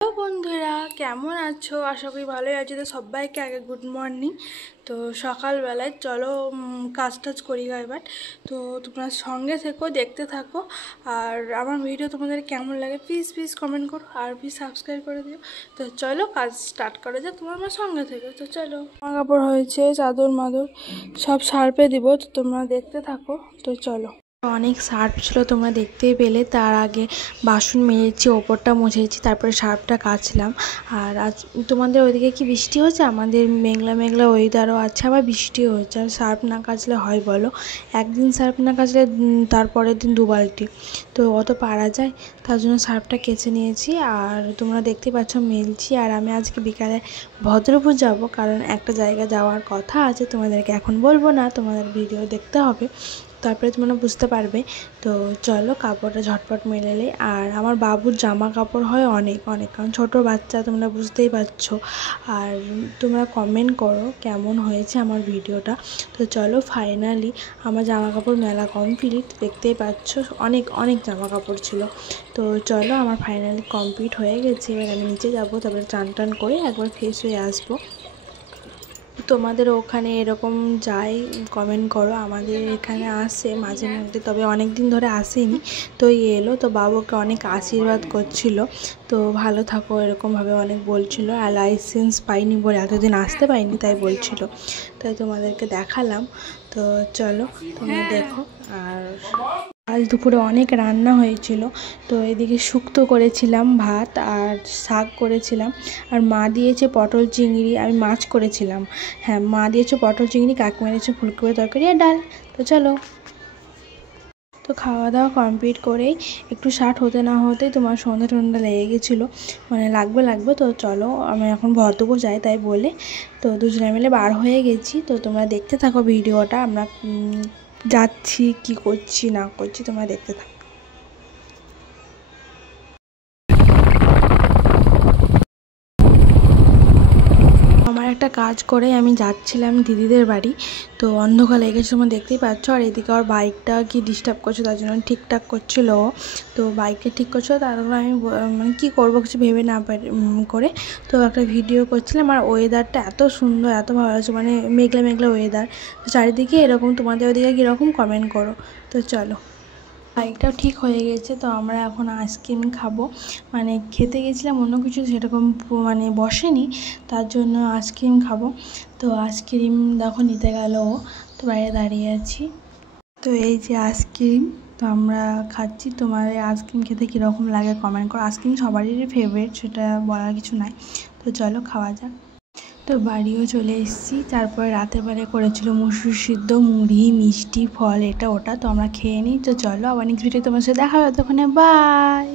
তো বন্ধুরা কেমন আছো? আশা করি ভালোই আছো। তো সবাইকে আগে গুড মর্নিং। তো সকালবেলায় চলো কাজ টাজ করি এবার। তো তোমরা সঙ্গে থেকো, দেখতে থাকো। আর আমার ভিডিও তোমাদের কেমন লাগে প্লিজ প্লিজ কমেন্ট করো, আর প্লিজ সাবস্ক্রাইব করে দিও। তো চলো কাজ স্টার্ট করা যাক, তোমরা আমার সঙ্গে থেকো। তো চলো, জামা কাপড় হয়েছে, চাদর মাদর সব সার্পে দিব, তো তোমরা দেখতে থাকো। তো চলো, অনেক সার্ফ ছিল তোমরা দেখতেই পেলে। তার আগে বাসন মেজেছি, ওপরটা মুছেছি, তারপরে সার্ফটা কাচলাম। আর আজ তোমাদের ওইদিকে কি বৃষ্টি হচ্ছে? আমাদের মেঘলা মেঘলা ওয়েদারও আছে, আবার বৃষ্টিও হচ্ছে। আর সার্ফ না কাচলে হয় বলো? একদিন সার্ফ না কাচলে তারপরের দিন 2 বালতি, তো অত পারা যায়? তার জন্য সার্ফটা কেচে নিয়েছি। আর তোমরা দেখতে পাচ্ছ মেলছি। আর আমি আজকে বিকালে ভদ্রপুর যাব, কারণ একটা জায়গা যাওয়ার কথা আছে, তোমাদেরকে এখন বলবো না, তোমাদের ভিডিও দেখতে হবে, তারপরে তোমরা বুঝতে পারবে। তো চলো কাপড়টা ঝটপট মেলে। আর আমার বাবুর জামা কাপড় হয় অনেক অনেক, কারণ ছোটো বাচ্চা, তোমরা বুঝতেই পারছো। আর তোমরা কমেন্ট করো কেমন হয়েছে আমার ভিডিওটা। তো চলো ফাইনালি আমার জামা কাপড় মেলা কমপ্লিট, দেখতেই পাচ্ছ অনেক অনেক জামা কাপড় ছিল। তো চলো আমার ফাইনালি কমপ্লিট হয়ে গেছে। এবার আমি নিচে যাবো, তারপরে চান টান করে একবার ফ্রেশ হয়ে আসবো। তোমাদের ওখানে এরকম যায় কমেন্ট করো। আমাদের এখানে আসে মাঝে মধ্যে, তবে অনেক দিন ধরে আসেনি। তো এলো, তো বাবুকে অনেক আশীর্বাদ করছিল, তো ভালো থাকো এরকমভাবে অনেক বলছিল। আর লাইসেন্স পাইনি বলে এতদিন আসতে পাইনি, তাই বলছিল, তাই তোমাদেরকে দেখালাম। তো চলো তোমরা দেখো। আর আজ দুপুরে অনেক রান্না হয়েছিল। তো এদিকে শুক্তো করেছিলাম, ভাত আর শাক করেছিলাম। আর মা দিয়েছে পটল চিংড়ি, আমি মাছ করেছিলাম। হ্যাঁ, মা দিয়েছে পটল চিংড়ি, কাকিমা দিয়েছে ফুলকপি তরকারি আর ডাল। তো চলো, তো খাওয়া দাওয়া কমপ্লিট করেই একটু শার্ট হতে না হতেই তোমার সন্ধ্যা টন্ধা লেগে গেছিলো, মানে লাগবে। তো চলো আমি এখন ভদ্রপুর যাই, তাই বলে তো দুজনে মিলে বার হয়ে গেছি। তো তোমরা দেখতে থাকো ভিডিওটা, আমরা যাচ্ছি, কি করছি না করছি তোমরা দেখতে থাকো। আমার একটা কাজ করে আমি যাচ্ছিলাম দিদিদের বাড়ি। তো অন্ধকার লেগেছে, তোমরা দেখতেই পাচ্ছ। আর এদিকে আর বাইকটা কি ডিস্টার্ব করছে, তার জন্য ঠিকঠাক করছিল। তো বাইকটা ঠিক করছিল, তারপর আমি মানে কী করবো কিছু ভেবে না করে তো একটা ভিডিও করছিলাম। আর ওয়েদারটা এত সুন্দর, এত ভালো লাগছে, মানে মেঘলা মেঘলা ওয়েদার। তো চারিদিকে এরকম, তোমাদের ওদিকে কীরকম কমেন্ট করো। তো চলো, বাইকটাও ঠিক হয়ে গেছে। তো আমরা এখন আইসক্রিম খাবো, মানে খেতে গেছিলাম অন্য কিছু, সেরকম মানে বসেনি, তার জন্য আইসক্রিম খাবো। তো আইসক্রিম দেখো নিতে গেল ও, তো বাইরে দাঁড়িয়ে আছি। তো এই যে আইসক্রিম, তো আমরা খাচ্ছি। তোমার আইসক্রিম খেতে কীরকম লাগে কমেন্ট করো। আইসক্রিম সবারই ফেভারিট, সেটা বলার কিছু নাই। তো চলো খাওয়া যাক। তো বাড়িও চলে এসেছি। তারপরে রাতের বেলায় করেছিল মুসুর সিদ্ধ, মুড়ি, মিষ্টি, ফল, এটা ওটা। তো আমরা খেয়ে নিই। তো চলো আবার নেক্সট ভিডিও তোমার সাথে দেখা হবে, ততক্ষণে বাই।